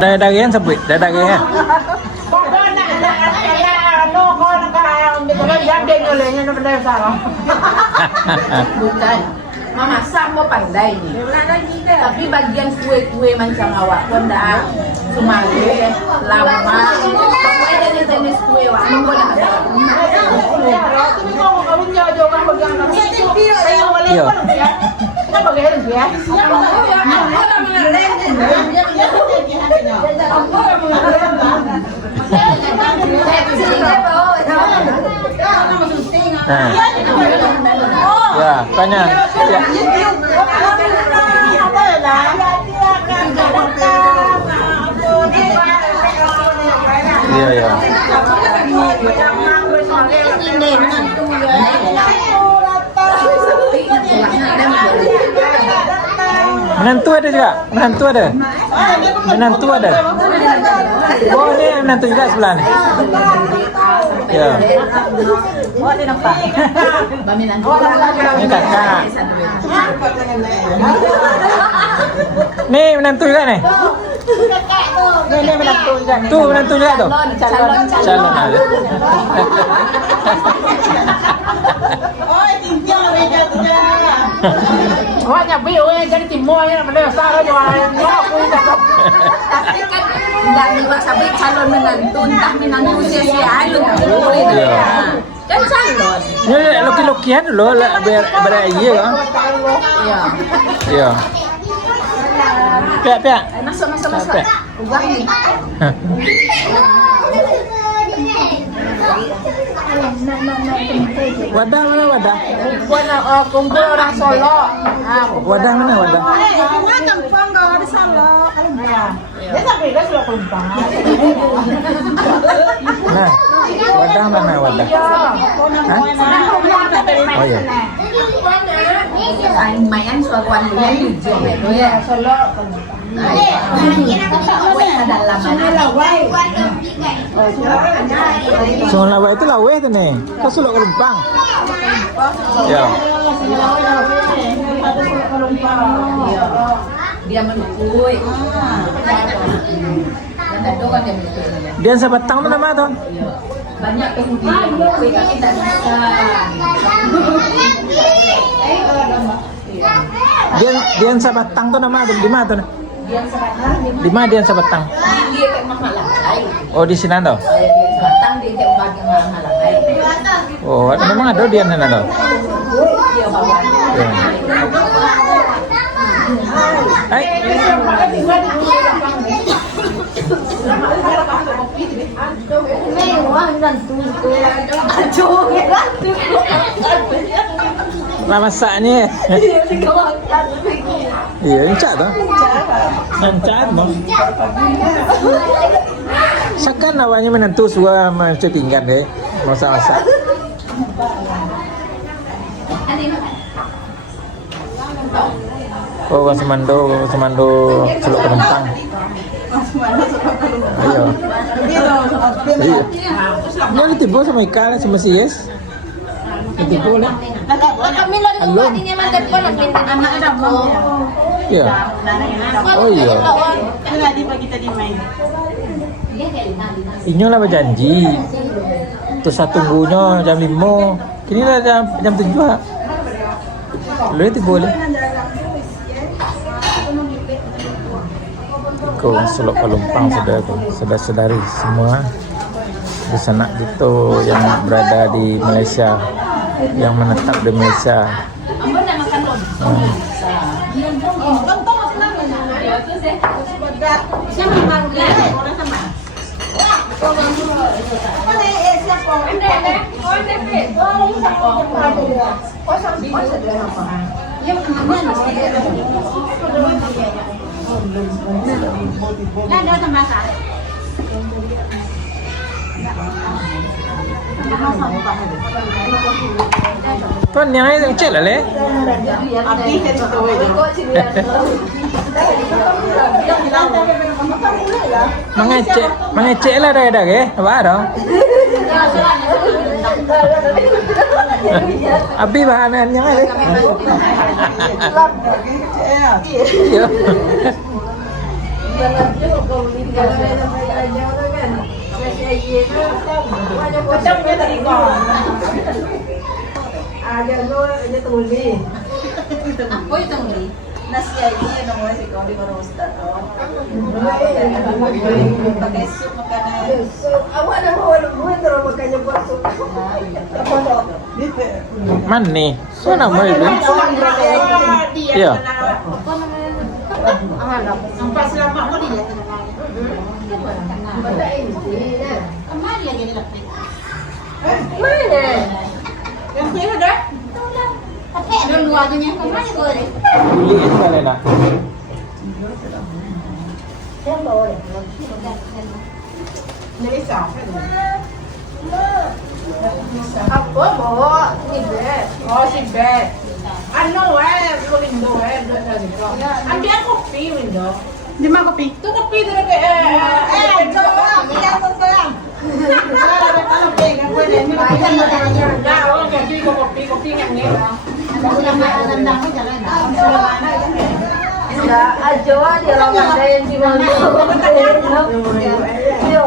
Dagingnya sebut, dagingnya. Bukan. Memasak mau pandai nih. Tapi bagian kue-kue mancangawa pun dah Sumali, lama. Pokoknya jenis-jenis kue wah, mau dah ada. Iya. Nah. Ya, tanya. Ya. Iya, ya. Menantu ada juga, menantu ada. Menantu ada. Oh, ini menantu juga sebelah nih. Ya. Oh, dia nampak. Ini kakak. Nih menantu juga nih. Ini menantu juga. Tuh menantu juga tuh. Calon ada. Wah, nyabi, jadi timur ya, pada salah jualan. Tapi kan enggak nih sabi calon menantu, entah menantu sia-sia lu boleh dah. Kan calon. Ini loki-lokian dulu, beraya kan? Iya. Iya. Pihak. Masuk. Uang nih. Wadah mana wadah? Kumpul orang Solo. Wadah mana wadah? Dia sampai dia sudah kumpul. Nah, wadah mana wadah? Hah? Oh iya. Mayan suakuan dia hijau itu ya. Solo. Sungai Lawe itu Lawe tuh nih. Kau Suluk Kelumpang. Ya. Dia menukui. Dia Sabatang mana nama tuh? Banyak penghuni menukui tapi tak bisa. Dian Sabatang tuh nama tuh di mana tuh? Di mana Dian Sabatang? Dia kayak Mahalangai. Oh di sini tuh. Dian Sabatang dia kayak bagian Mahalangai. Oh memang ada Dian mana tuh? Dia bawa. Hai. Lama masaknya. Iya, encak tuh. Encak tuh. Sekan awalnya menentu suara macam tinggal deh. Masak-masak. Oh, semando Celuk Penumpang. Ayo. Iya. Ini tiba sama ikan sama si Yes. Tiba lah. Alum. Iya. Oh iya. Inyo lah berjanji. Terus satu tunggunya jam 5. Kini lah jam 7. Lu itu boleh. Kau Selok Pelumpang saudara-saudari semua di sana itu yang berada di Malaysia, yang menetap di Malaysia. Tuan yang ini cek lah le. Mengecek lah dah ke? Apa ada? Abi bahanannya le. Iya. Macam dia tadi kau. Ako itong li. Nasi ay iya nang wala si kau di mana ustad. Pakai sup makanan. Man nih, so nama itu. Iya. Sampai selama mo dia kemari lagi ni lapik. Yang kira dah. Tapi ada luar tu nya kemari boleh. Buli itu kali nak. Dari siapa? Apa bawa si bed? Oh si bed. Ano window ambil kopi window. Di mana kopi? Tu kopi tu dekat Kita pun sekarang. Saya kalau pegang gue ni Ya, orang kopi kopi yang ni lah. Ya, aja dia orang ada yang di mana. Yo.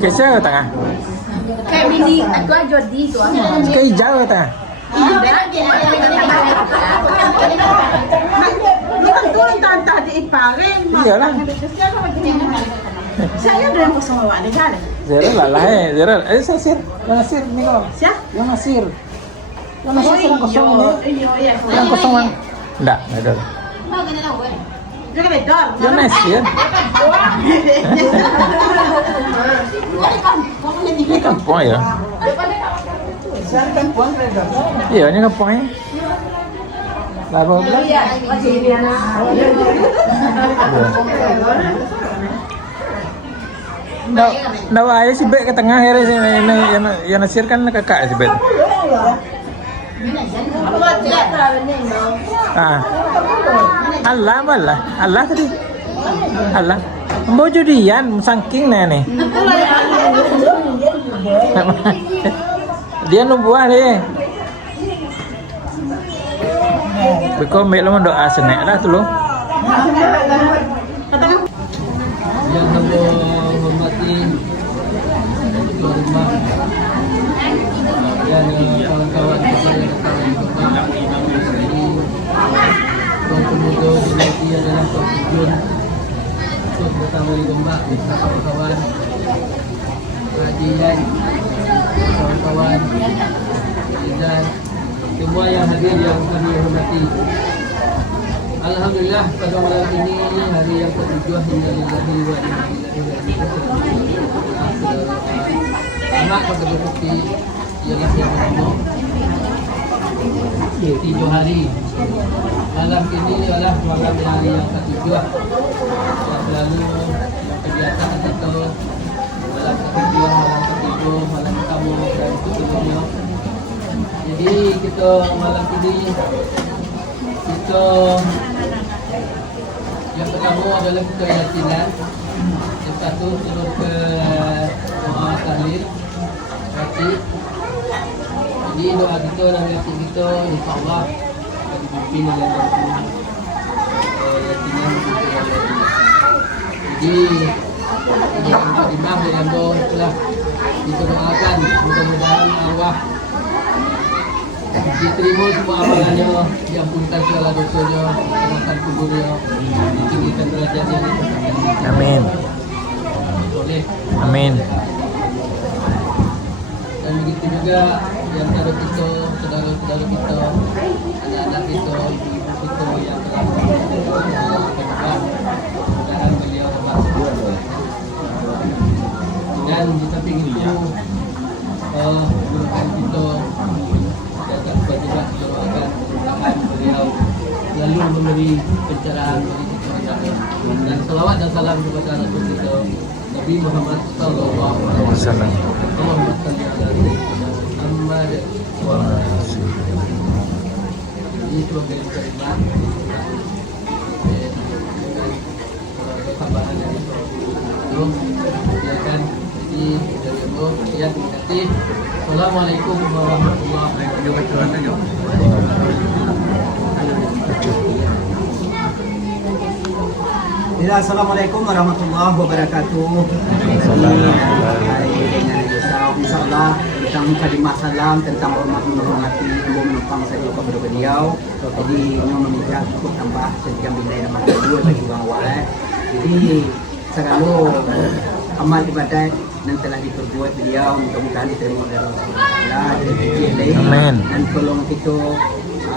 Kisah tengah. Kayak mini, aku aja di tu. Kayak hijau tengah. Bukan turun tantah di iparin. Iyalah. Saya ada yang kosong awak ni kan? Zera lah Zera. Sir. Yang nasir ni kau. Siap? Yang nasir. Yang nasir yang kosong ni. Yang kosong kan? Enggak ada. Dia kan bedor. Yang nasir. Ini kampung ya. Iya, ini kampung ya. Lalu belas. Ndak aja si Bet ke tengah hari ini yang nasir kan kakak si Bet. Ah. Allah tadi. Allah. Bojo dian sangking nih. Dia nubuah deh. Beko mek lo doa senek dah tu lo. Yang hamba hormati tuan rumah dan kawan-kawan kita yang datang di kota ini, tuan pemuda dinanti adalah Tuan Jun, Tuan Pertama di Gombak, kawan-kawan Hajian, kawan-kawan dan semua yang hadir yang kami hormati. Alhamdulillah pada malam ini hari yang ke-7 Innalillahi wa inna ilaihi raji'un. Anak pada bukti ialah yang pertama 7 hari. Malam ini adalah malam hari yang ke-7 yang selalu kegiatan atau malam ke-7, malam ke-7, malam pertama dan seterusnya. Jadi kita malam ini kita yang pertama adalah buka yasinan, yang satu turun ke doa tahlil wajib. Jadi doa kita dan yasinan kita insyaAllah akan dipimpin oleh yasinan. Jadi ini yang kedua yang itulah kita doakan mudah-mudahan arwah diterima semua amalannya, diampunkan segala dosanya, dikenalkan kuburnya, ditinggikan derajatnya. Amin. Boleh. Amin. Dan begitu juga yang saudara kita, saudara-saudara kita, anak-anak kita, ibu kita yang telah berkorban dalam beliau dapat. Dan di samping itu, bukan kita dan kewajiban kita doakan Tuhan beliau selalu memberi pencerahan bagi kita dan salawat dan salam kepada Rasul kita Nabi Muhammad sallallahu alaihi wasallam. Allahumma salli ala sayyidina Muhammad wa ala alihi. Ini sebagai kalimat dengan tambahan dari itu ya kan kasih dari Allah. Sekian, terima kasih. Assalamualaikum warahmatullahi wabarakatuh. Ya, Assalamualaikum warahmatullahi wabarakatuh. InsyaAllah tentang kalimah salam, tentang hormat menghormati, menumpang saja kepada beliau. Jadi ini meminta untuk tambah sejam bila nama kedua bagi orang awal. Jadi selalu amal ibadat yang telah diperbuat beliau mudah-mudahan diterima oleh Allah. Amin. Dan tolong kita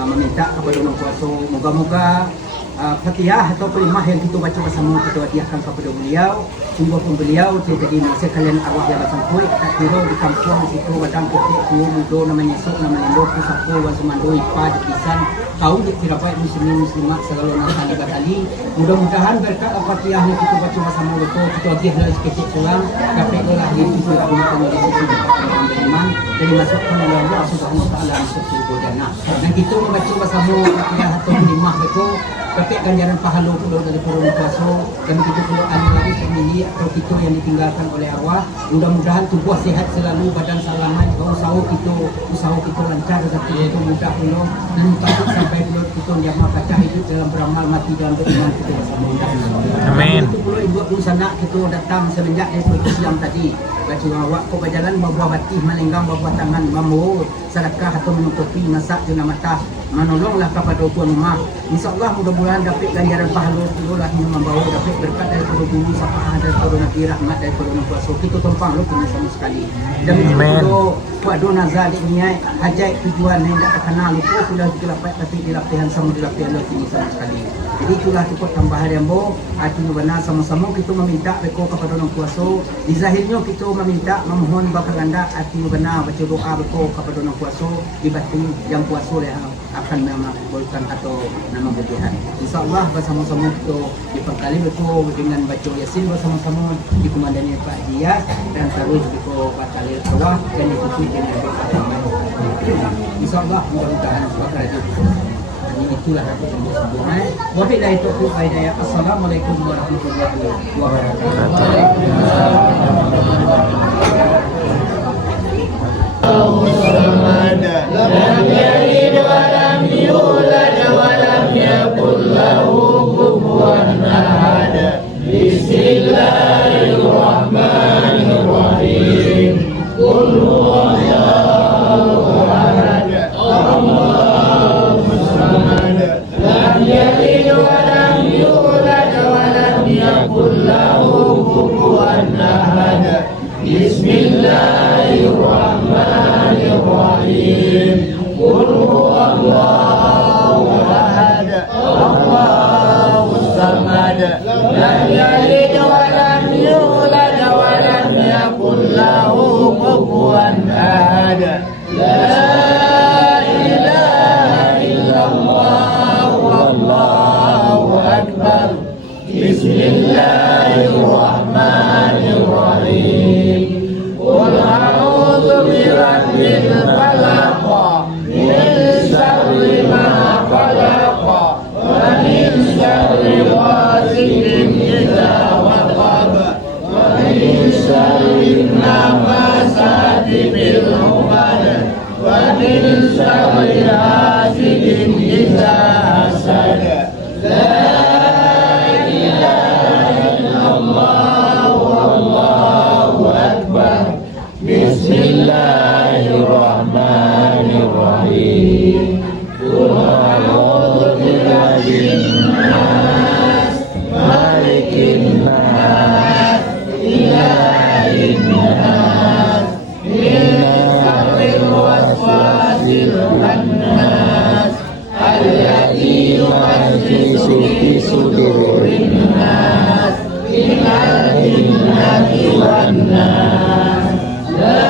meminta kepada orang kuasa, moga-moga Fatihah atau kalimah yang kita baca bersama kita hadiahkan kepada beliau. Sungguh pun beliau jadi masa kalian arwah yang bersampai tak kira di kampung situ badang putih tua muda namanya sok namanya Indok Pusako wan semando ipa dipisan kau dia kira baik muslimin muslimat segala nasi batali. Mudah-mudahan berkat Fatihah yang kita baca bersama betul kita hadiah dari sekecil pulang dapat olah yang kita gunakan di situ iman jadi masukkan oleh Allah Subhanahu wa taala masuk surga jannah. Dan kita membaca bersama Fatihah atau kalimah betul dapat ganjaran pahala pula dari orang kuasa dan kita pula ahli waris sendiri atau kita yang ditinggalkan oleh arwah. Mudah-mudahan tubuh sihat selalu, badan selamat, usaha kita lancar, rezeki kita mudah pula dan patut sampai pula kita yang baca hidup dalam beramal mati dalam beriman kita bersama. Amin. Itu pula ibu pun sana kita datang semenjak dari siang tadi. Baca awak kau berjalan bawa batih melenggang bawa tangan mamu sedekah atau menutupi masak dengan mata menolonglah kepada tuan rumah. InsyaAllah mudah-mudahan dapat ganjaran pahala itulah yang membawa dapat berkat daripada guru syafaat daripada Nabi rahmat daripada orang kuasa kita tumpang lu punya sama sekali. Dan itu buat dona zalik niat hajat tujuan yang tak terkenal lupa sudah dilapai tapi dilapihan sama dilapihan lu punya sama sekali. Jadi itulah cukup tambahan yang bo hati benar sama-sama kita meminta beko kepada orang kuasa. Di zahirnya kita meminta memohon bakal anda hati benar baca doa beko kepada orang kuasa di batin yang kuasa yang akan mengabulkan atau nama berjihad. InsyaAllah bersama-sama kita diperkali betul dengan baca Yasin bersama-sama dikomandani Pak Jia dan terus kita batalil bawah dan ikuti dengan InsyaAllah mudah-mudahan bakal itu. Ini itulah aku yang disebutkan. Wabillahi taufiq wal hidayah. Assalamualaikum warahmatullahi wabarakatuh. Lam yalid wa lam yulad wa lam yakul lahu kufuwan ahad. Bismillahirrahmanirrahim. Qul huwallahu ahad. Allahus samad. Lam yalid wa lam yulad wa lam yakul lahu kufuwan ahad. Bismillahirrahmanirrahim. Qul huwallahu ahad. Allahus samad. Lam yalid wa lam yulad wa lam yakul lahu kufuwan ahad. La ilaha illallah wallahu akbar. Bismillahirrahmanirrahim. Qul a'udzu birabbil falaq min syarri ma khalaq wa min syarri ghasidin idza waqab wa min syarri nafasati fil 'uqad wa min syarri hasidin idza hasad. La Bismillahirrahmanirrahim. Qul a'udzu birabbin nas, malikin nas, ilahin nas, min syarril waswasil khannas, alladzi yuwaswisu fi sudurin nas, minal jinnati wan nas. La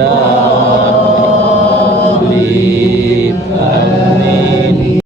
Dah.